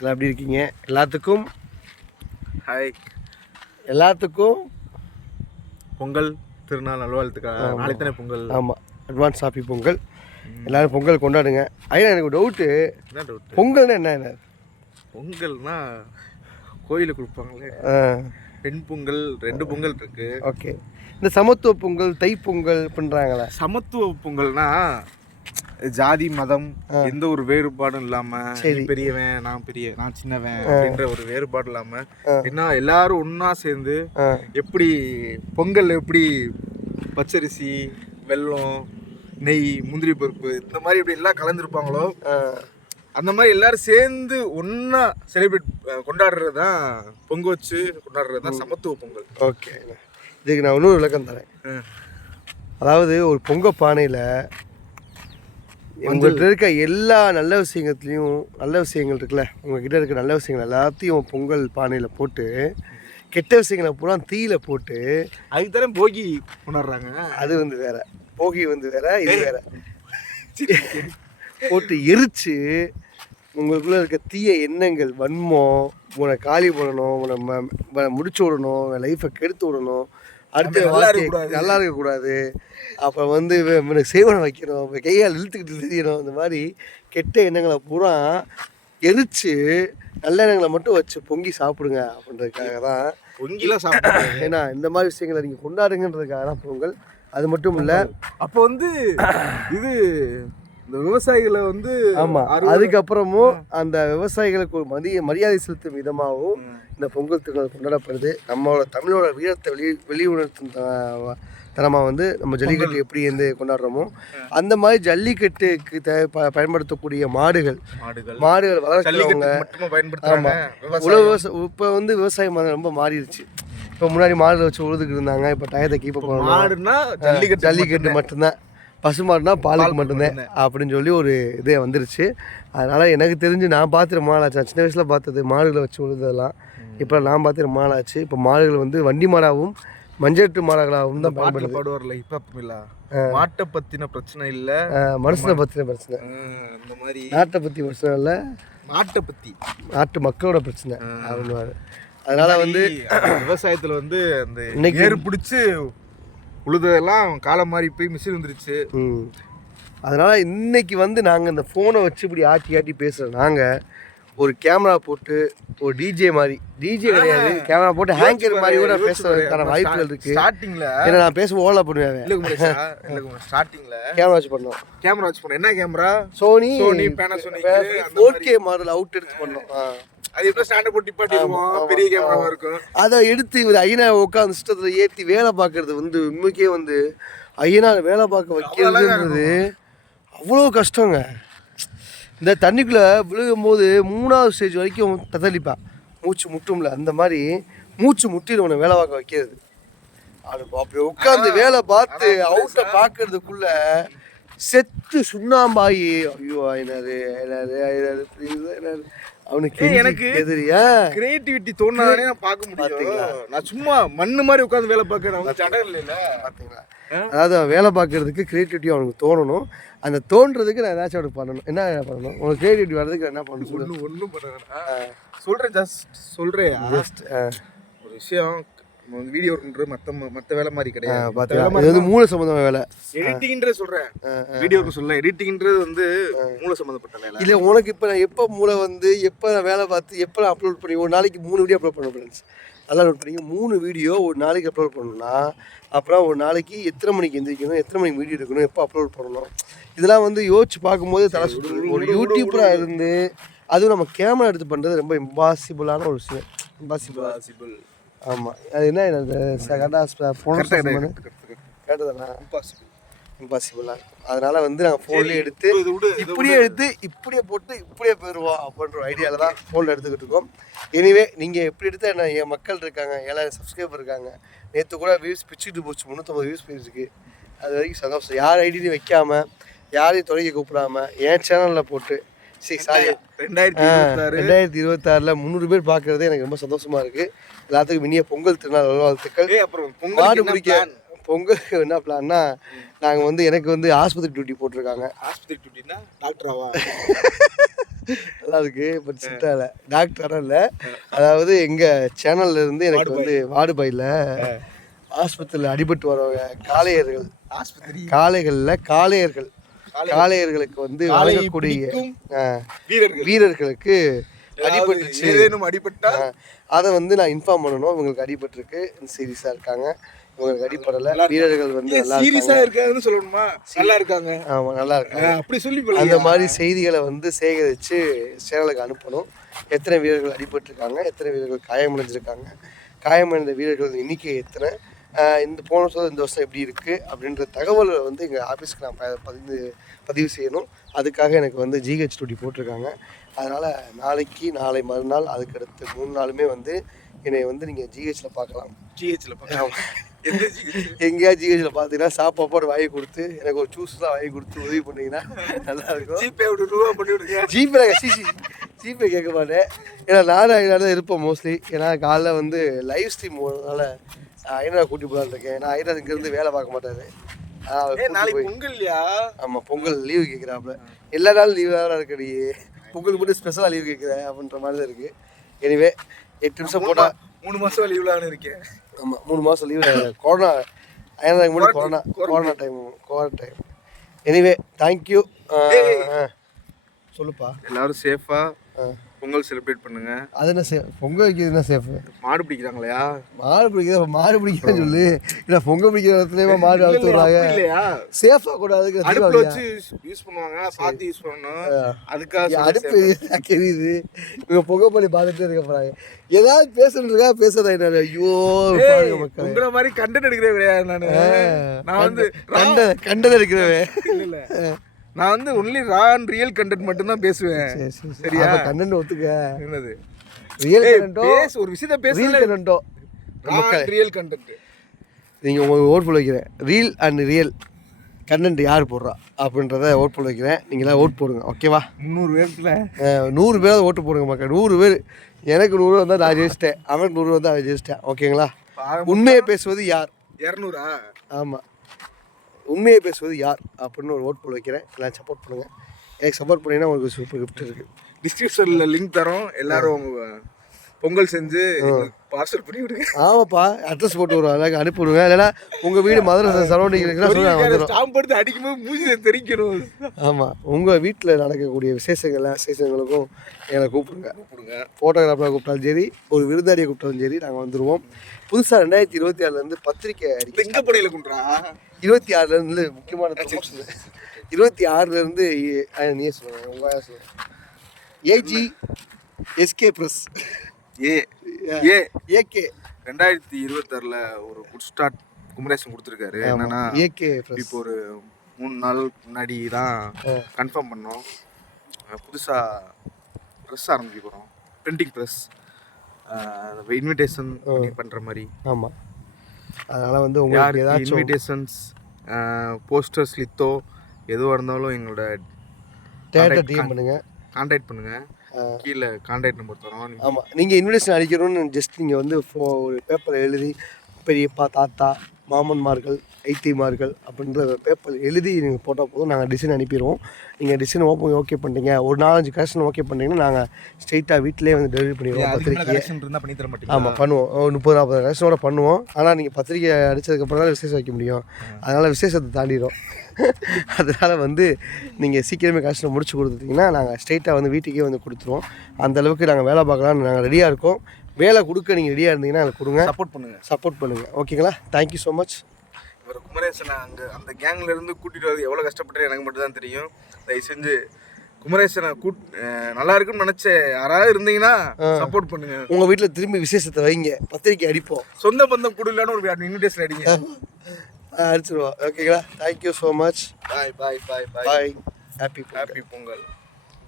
எல்லாம் எப்படி இருக்கீங்க? எல்லாத்துக்கும் ஹாய். எல்லாத்துக்கும் பொங்கல் திருநாள் நல்வாழ்த்துக்கள். நாளைக்கு தானே பொங்கல்? ஆமாம் அட்வான்ஸ் ஹாப்பி பொங்கல். எல்லாரும் பொங்கல் கொண்டாடுங்க. ஐயா எனக்கு டவுட்டு என்ன டவுட் பொங்கல்னா என்ன என்ன? பொங்கல்னா கோயிலுக்கு கொடுப்பாங்களே. பெண் பொங்கல் ரெண்டு பொங்கல் இருக்கு. ஓகே. இந்த சமத்துவ பொங்கல் தை பொங்கல் பண்ணுறாங்களே. சமத்துவ பொங்கல்னா ஜாதி மதம் எந்த ஒரு வேறுபாடும் இல்லாம நீ பெரியவன் நான் பெரிய நான் சின்னவன் அப்படின்ற ஒரு வேறுபாடு இல்லாம என்ன எல்லாரும் ஒண்ணா சேர்ந்து எப்படி பொங்கல் எப்படி பச்சரிசி வெல்லம் நெய் முந்திரி பருப்பு இந்த மாதிரி இப்படி எல்லாம் கலந்துருப்பாங்களோ அந்த மாதிரி எல்லாரும் சேர்ந்து ஒண்ணா செலிப்ரேட் கொண்டாடுறது தான் பொங்க வச்சு கொண்டாடுறது தான் சமத்துவ பொங்கல். ஓகே. இதுக்கு நான் இன்னொரு விளக்கம் தரேன். அதாவது ஒரு பொங்க பானையில் உங்கள்கிட்ட இருக்க எல்லா நல்ல விஷயங்கள்லையும் நல்ல விஷயங்கள் இருக்குல்ல உங்ககிட்ட இருக்க நல்ல விஷயங்கள் எல்லாத்தையும் பொங்கல் பானையில் போட்டு கெட்ட விஷயங்களை பூரா தீயில போட்டு அதுக்கு தானே போகி கொண்டாடுறாங்க அது வந்து வேற. போகி வந்து வேற இது வேற. போட்டு எரிச்சு உங்களுக்குள்ள இருக்க தீய எண்ணங்கள் வன்மம் உன்னை காலி பண்ணணும் ம- முடிச்சு விடணும் உன் லைஃப்பை கெடுத்து விடணும் அடுத்த நல்லா வாழ்க்கை. நல்லா இருக்கக்கூடாது. அப்புறம் வந்து இவன் இவனுக்கு சேவனை வைக்கணும் இவன் கையால் இழுத்துக்கிட்டு தெரியணும். இந்த மாதிரி கெட்ட எண்ணங்களை பூரா எரிச்சு நல்ல எண்ணங்களை மட்டும் வச்சு பொங்கி சாப்பிடுங்க அப்படின்றதுக்காக தான். பொங்கிலாம் சாப்பிடுறாங்க ஏன்னா இந்த மாதிரி விஷயங்களை நீங்கள் கொண்டாடுங்கன்றதுக்காக தான் பொங்கல். அது மட்டும் இல்லை அப்போ வந்து இது இந்த விவசாயிகளை வந்து ஆமா அதுக்கப்புறமும் அந்த விவசாயிகளுக்கு ஒரு மதிய மரியாதை செலுத்தும் விதமாகவும் இந்த பொங்கல் திருநாள் கொண்டாடப்படுது. நம்மளோட தமிழோட வீரத்தை வெளி வெளியுணர்த்தும் த- தனமா வந்து நம்ம ஜல்லிக்கட்டு எப்படி வந்து கொண்டாடுறோமோ அந்த மாதிரி ஜல்லிக்கட்டுக்கு தேவை ப- பயன்படுத்தக்கூடிய மாடுகள் மாடுகள். வளர்க்குறவங்க விவசாயம் உழவு இப்போ வந்து விவசாயம் ரொம்ப மாறிடுச்சு. இப்போ முன்னாடி மாடுகளை வச்சு உழுதுக்கு இருந்தாங்க இப்போ டயத்தை கீப்ப பண்ணணும். மாடுனா ஜல்லிக்கட்டு ஜல்லிக்கட்டு மட்டும்தான். பசுமாடுனா பாலுக்கு மட்டும்தான் அப்படின்னு சொல்லி ஒரு இதே வந்துருச்சு. அதனால் எனக்கு தெரிஞ்சு நான் பார்த்துட்டு மாடாச்சு நான் சின்ன வயசில் பார்த்தது மாடுகளை வச்சு உழுதெல்லாம் இப்போ நான் பார்த்துட்டு மாடாச்சு இப்போ மாடுகள் வந்து வண்டி மாடாகவும் மஞ்சட்டு மாடுகளாகவும் தான் பாட்டுல பயன்படுது. பாடுவார்ல இப்ப மாட்டை பத்தின பிரச்சனை இல்ல. மனுஷனை பற்றின பிரச்சனை. இந்த மாதிரி. நாட்டை பற்றி பிரச்சனை இல்லை. மாட்டை பத்தி. நாட்டு மக்களோட பிரச்சனை அப்படின்னு அதனால வந்து விவசாயத்துல வந்து அந்த ஏறு பிடிச்சு உழுதெல்லாம் காலம் மாறி போய் மிஷின் வந்துருச்சு. அதனால் இன்னைக்கு வந்து நாங்கள் இந்த ஃபோனை வச்சு இப்படி ஆட்டி ஆட்டி பேசுகிறோம் நாங்கள் ஒரு கேமரா போட்டு ஒரு டிஜே மாதிரி டிஜே கிடையாது. கேமரா போட்டு ஹேங்கர் மாதிரி கூட பேசுறதுக்கான வாய்ப்புகள் இருக்கு. ஸ்டார்டிங்ல ஏன்னா நான் பேச ஓலை பண்ணுவேன் ஸ்டார்டிங்ல கேமரா வச்சு பண்ணோம். கேமரா வச்சு போனோம் என்ன கேமரா சோனி அந்த ஃபோர் கே மாடல் அவுட் எடுத்து பண்ணோம். அது எடுத்து இவர் ஐயனா உட்காந்து சிஸ்டத்தில் ஏற்றி வேலை பார்க்கறது வந்து உண்மைக்கே வந்து ஐயனா வேலை பார்க்க வைக்கிறதுன்றது அவ்வளோ கஷ்டங்க. இந்த தண்ணிக்குள்ளே விழுகும் போது மூணாவது ஸ்டேஜ் வரைக்கும் தத்தளிப்பான் மூச்சு முட்டும்ல அந்த மாதிரி மூச்சு முட்டிடும் உன்னை வேலை பார்க்க வைக்கிறது. அது அப்படி உட்காந்து வேலை பார்த்து அவுட்டை பார்க்கறதுக்குள்ள செத்து சுண்ணாம்பாயி. ஐயோ ஐயனாரு please, ஐயனாரு. அவனுக்கு எனக்கு எதிரியா? கிரியேட்டிவிட்டி தோணாதானே நான் பார்க்க முடியும். நான் சும்மா மண்ணு மாதிரி உட்கார்ந்து வேலை பார்க்கறேன். அவங்க ஜடம் இல்லைல்ல. பார்த்தீங்களா அதாவது அவன் வேலை பார்க்கறதுக்கு கிரியேட்டிவிட்டி அவனுக்கு தோணணும். அந்த தோன்றதுக்கு நான் ஏதாச்சும் அவனுக்கு பண்ணணும். என்ன பண்ணணும். உனக்கு கிரியேட்டிவிட்டி வர்றதுக்கு என்ன பண்ணணும் ஒன்றும் ஒன்றும் பண்ண வேணாம். சொல்றேன் ஜஸ்ட் சொல்றேன். ஜஸ்ட் ஒரு விஷயம் வீடியோ இருக்குன்ற மத்த மத்த வேலை மாதிரி கிடையாது. பார்த்தீங்களா இது வந்து மூளை சம்மந்தமான வேலை. எடிட்டிங்ன்ற சொல்றேன். வீடியோக்கு சொல்ல எடிட்டிங்ன்றது வந்து மூல சம்பந்தப்பட்ட வேலை. இல்லை உனக்கு இப்போ நான் எப்போ மூளை வந்து எப்போ நான் வேலை பார்த்து எப்போ நான் அப்லோட் பண்ணி ஒரு நாளைக்கு மூணு வீடியோ அப்லோட் பண்ண ஃப்ரெண்ட்ஸ் நல்லா நோட் பண்ணி மூணு வீடியோ ஒரு நாளைக்கு அப்லோட் பண்ணணும்னா அப்புறம் ஒரு நாளைக்கு எத்தனை மணிக்கு எந்திரிக்கணும் எத்தனை மணிக்கு வீடியோ எடுக்கணும் எப்போ அப்லோட் பண்ணணும்? இதெல்லாம் வந்து யோசிச்சு பார்க்கும்போது தலை சுற்றுது ஒரு யூடியூப்பராக இருந்து அதுவும் நம்ம கேமரா எடுத்து பண்ணுறது ரொம்ப இம்பாசிபிளான ஒரு விஷயம். இம்பாசிபிளாக பாசிபிள் ஆமாம் அது என்ன எனக்கு கரெக்டாக ஃபோன் கேட்டதாண்ணா இம்பாசிபிள் இம்பாசிபிளாக இருக்கும். அதனால் வந்து நாங்கள் ஃபோன்லேயே எடுத்து இது விடு இது இப்படியே எடுத்து இப்படியே போட்டு இப்படியே போயிடுவோம் அப்படின்ற ஐடியாவில் தான் ஃபோனில் எடுத்துக்கிட்டு இருக்கோம். எனிவே நீங்கள் எப்படி எடுத்தால் என்ன என் மக்கள் இருக்காங்க ஏழாயிரம் சப்ஸ்கிரைபர் இருக்காங்க. நேற்று கூட வியூஸ் பிச்சுட்டு போச்சு முந்நூற்றம்பது வியூஸ் போயிருக்கு. அது வரைக்கும் சந்தோஷம். யார் ஐடியும் வைக்காம யாரையும் தொலைக்க கூப்பிடாம என் சேனலில் போட்டு ரெண்டாயிரத்தி இருபத்தாறு. ரெண்டாயிரத்தி இருபத்தாறில் முந்நூறு பேர் பார்க்குறதே எனக்கு ரொம்ப சந்தோஷமாக இருக்குது எல்லாத்துக்கும் இனிய பொங்கல் திருநாள் நல்வாழ்த்துக்கள். ஏய் அப்புறம் மாடு பொங்கல் பிடிக்க பொங்கலுக்கு என்ன பிளான்னா நாங்கள் வந்து எனக்கு வந்து ஆஸ்பத்திரி டியூட்டி போட்டிருக்காங்க. ஆஸ்பத்திரி டியூட்டினா டாக்டராவா நல்லா இருக்கு பட் சிட்டால டாக்டரும் இல்லை. அதாவது எங்கள் சேனல்ல இருந்து எனக்கு வந்து வார்டுபாயில் ஆஸ்பத்திரியில் அடிபட்டு வரவங்க காளையர்கள். ஆஸ்பத்திரி. காளைகளில் காளையர்கள். காளையர்களுக்கு வந்து வழங்கக்கூடிய வீரர்களுக்கு அடிபட்டுச்சு. ஏதேனும் அடிபட்டா அதை வந்து நான் இன்ஃபார்ம் பண்ணணும். இவங்களுக்கு அடிபட்டிருக்கு. சீரியஸாக இருக்காங்க. இவங்களுக்கு அடிப்படலை வீரர்கள் வந்து நல்லா சீரியஸா இருக்காதுன்னு சொல்லணுமா? நல்லா இருக்காங்க. ஆமாம் நல்லா இருக்காங்க. அப்படி சொல்லி அந்த மாதிரி செய்திகளை வந்து சேகரித்து சேனலுக்கு அனுப்பணும். எத்தனை வீரர்கள் அடிபட்டிருக்காங்க எத்தனை வீரர்கள் காயமடைஞ்சிருக்காங்க காயமடைந்த வீரர்கள் எண்ணிக்கை எத்தனை இந்த போன வருஷம் இந்த வருஷம் எப்படி இருக்குது அப்படின்ற தகவலை வந்து எங்கள் ஆஃபீஸ்க்கு நான் ப- பதிவு பதிவு செய்யணும். அதுக்காக எனக்கு வந்து ஜிஹெச் டியூட்டி போட்டிருக்காங்க. அதனால் நாளைக்கு நாளை மறுநாள் அதுக்கு அடுத்து மூணு நாளுமே வந்து என்னை வந்து நீங்கள் ஜிஹெச்சில் பார்க்கலாம். ஜிஹெச்ல எந்த ஜிஹெச் எங்கேயா ஜிஹெச்சில் பார்த்தீங்கன்னா சாப்பாடு வாங்கி கொடுத்து எனக்கு ஒரு ஜூஸ்லாம் வாங்கி கொடுத்து உதவி பண்ணீங்கன்னா நல்லா இருக்கும். ஜிபே ரூபா பண்ணி விடுங்க ஜிபே சிசி ஜிபே கேட்க மாட்டேன். ஏன்னா நானும் தான் இருப்பேன் மோஸ்ட்லி ஏன்னா காலைல வந்து லைவ் ஸ்ட்ரீம் போகிறதுனால ஐநா கூட்டி போகலான்னு இருக்கேன் நான் ஐநா இங்கேருந்து வேலை பார்க்க மாட்டாரு. நாளைக்கு பொங்கல் இல்லையா? ஆமாம் பொங்கல் லீவு கேட்குறாப்புல எல்லா நாளும் லீவ் தான் இருக்கடி. பொங்கலுக்கு மட்டும் ஸ்பெஷலாக லீவ் கேட்குறேன் அப்படின்ற மாதிரி தான் இருக்குது எனிவே எட்டு நிமிஷம் போட்டால் மூணு மாசம் லீவ்லான்னு இருக்கேன். ஆமாம் மூணு மாதம் லீவ் கொரோனா ஐநா முன்னாடி corona corona time corona time anyway thank you சொல்லுப்பா. எல்லாரும் சேஃபா ஆ. பொங்கல் செலிப்ரேட் பண்ணுங்க. அது என்ன சேஃப் பொங்கல் வைக்கிறது என்ன சேஃபு மாடு பிடிக்கிறாங்களா மாடு பிடிக்கிறத மாடு பிடிக்கிறேன்னு சொல்லு. இல்லை பொங்கல் பிடிக்கிற இடத்துலயுமே மாடு அழுத்து விடுறாங்க இல்லையா? சேஃபாக கூட அதுக்கு அடுப்புல வச்சு யூஸ் பண்ணுவாங்க பார்த்து யூஸ் பண்ணணும். அதுக்காக அடுப்பு தெரியுது இவங்க பொங்கல் பண்ணி பார்த்துட்டே இருக்க போறாங்க. ஏதாவது பேசணுன்றா பேசுறதா என்ன? ஐயோ உங்கள மாதிரி கண்டென்ட் எடுக்கிறே கிடையாது நானு? நான் வந்து கண்ட கண்டதை இருக்கிறவே இல்ல இல்ல. நான் வந்து only raw and real content மட்டும் தான் பேசுவேன். சரி சரி சரி. சரியா? கண்டென்ட் ஒத்துக்க. என்னது? ரியல் பேசு ஒரு விஷயத்த பேச ரீல் கண்டென்ட்டோ ரியல் கண்டென்ட் நீங்கள் உங்களுக்கு ஓட் போட வைக்கிறேன். ரீல் அண்ட் ரியல் கண்டென்ட் யார் போடுறா அப்படின்றத ஓட் போட வைக்கிறேன். நீங்களாம் ஓட் போடுங்க ஓகேவா முந்நூறு பேருக்குல. நூறு பேர் ஓட்டு போடுங்க மக்கள். நூறு பேர். எனக்கு நூறு வந்தால் நான் ஜெயிச்சிட்டேன். அவனுக்கு நூறு வந்தால் அவன் ஜெயிச்சிட்டேன். ஓகேங்களா உண்மையை பேசுவது யார்? இரநூறா? ஆமாம் உண்மையை பேசுவது யார் அப்படின்னு ஒரு ஓட் போட வைக்கிறேன். எல்லாம் சப்போர்ட் பண்ணுங்கள் எனக்கு சப்போர்ட் பண்ணீங்கன்னா உங்களுக்கு சூப்பர் கிஃப்ட் இருக்குது டிஸ்கிரிப்ஷன்ல லிங்க் தரோம். எல்லாரும் பொங்கல் செஞ்சு பார்சல் பண்ணி விடுங்க. ஆமாப்பா அட்ரஸ் போட்டு விடுவோம் அதாக அனுப்பி விடுங்க. இல்லைன்னா உங்கள் வீடு மதுரை சரௌண்டிங் இருக்குன்னா ஸ்டாம்ப் எடுத்து அடிக்கும்போது மூஞ்சி தெரிக்கணும். ஆமாம் உங்கள் வீட்டில் நடக்கக்கூடிய விசேஷங்கள் விசேஷங்களுக்கும் எங்களை கூப்பிடுங்க. கொடுங்க ஃபோட்டோகிராஃபராக கூப்பிட்டாலும் சரி ஒரு விருந்தாடியை கூப்பிட்டாலும் சரி நாங்கள் வந்துடுவோம் புதுசாக ரெண்டாயிரத்தி இருபத்தி ஆறுலேருந்து பத்திரிக்கை அடிக்க எங்க படையில குன்றா இருபத்தி ஆறுலேருந்து முக்கியமான. இருபத்தி ஆறுலேருந்து நீயே சொல்லுங்கள் உங்கள் சொல்லுங்கள் AG SK press A A. AK ரெண்டாயிரத்தி இருபத்தாறுல ஒரு குட் ஸ்டார்ட் குமரேசன் கொடுத்துருக்காரு. என்னன்னா ஏகே இப்போ ஒரு மூணு நாள் முன்னாடி தான் கன்ஃபார்ம் பண்ணோம். அஹ் புதுசா ப்ரெஸ் ஆரம்பிக்க போகிறோம் பிரிண்டிங் ப்ரெஸ் இன்விடேஷன் பண்ணுற மாதிரி. ஆமாம் அதனால் வந்து உங்களுக்கு ஏதாச்சும் இன்விடேஷன்ஸ் போஸ்டர்ஸ் லித்தோ எதுவாக இருந்தாலும் எங்களோட டேட்டா டிஎம் பண்ணுங்கள் கான்டாக்ட் பண்ணுங்க. கீழே கான்டாக்ட் நம்பர் தரோம். ஆமாம் நீங்கள் இன்விடேஷன் அடிக்கணும்னு ஜஸ்ட் நீங்கள் வந்து ஃபோ ஒரு பேப்பரில் எழுதி பெரியப்பா தாத்தா மாமன்மார்கள் ஐத்திமார்கள் அப்படின்ற பேப்பர் எழுதி நீங்கள் போட்டால் போதும். நாங்கள் டிசைன் அனுப்பிடுவோம். நீங்கள் டிசைன் ஓப்பன் ஓகே பண்ணிட்டீங்க. ஒரு நாலஞ்சு கலெக்ஷன் ஓகே பண்ணிட்டீங்கன்னா நாங்கள் ஸ்ட்ரெயிட்டாக வீட்டிலே வந்து டெலிவரி பண்ணிடுவோம். பண்ணி தர மாட்டீங்க ஆமாம் பண்ணுவோம். ஒரு முப்பது நாற்பது கலெக்ஷனோட பண்ணுவோம். ஆனால் நீங்கள் பத்திரிக்கை அடித்ததுக்கப்புறம் தான் விசேஷம் வைக்க முடியும். அதனால் விசேஷத்தை தாண்டிடும் அதனால் வந்து நீங்கள் சீக்கிரமே கலெக்ஷனை முடிச்சு கொடுத்துட்டீங்கன்னா நாங்கள் ஸ்ட்ரெயிட்டாக வந்து வீட்டுக்கே வந்து கொடுத்துருவோம். அந்த அளவுக்கு நாங்கள் வேலை பார்க்கலாம்னு நாங்கள் ரெடியாக இருக்கோம். வேலை கொடுக்க நீங்கள் ரெடியாக இருந்தீங்கன்னா எங்களுக்கு கொடுங்க. சப்போர்ட் பண்ணுங்க. சப்போர்ட் பண்ணுங்கள் ஓகேங்களா தேங்க்யூ ஸோ மச் இவர் குமரேசனை அங்கே அந்த கேங்ல இருந்து கூட்டிட்டு வரது எவ்வளோ கஷ்டப்பட்டு எனக்கு மட்டும் தான் தெரியும். தயவு செஞ்சு குமரேசனை கூட் நல்லா இருக்குன்னு நினைச்ச யாராவது இருந்தீங்கன்னா சப்போர்ட் பண்ணுங்க. உங்கள் வீட்டில் திரும்பி விசேஷத்தை வைங்க. பத்திரிக்கை அடிப்போம். சொந்த பந்தம் குடிலான்னு ஒரு இன்விடேஷன் அடிங்க. அடிச்சிருவோம். ஓகேங்களா thank you so much bye bye bye bye happy happy Pongal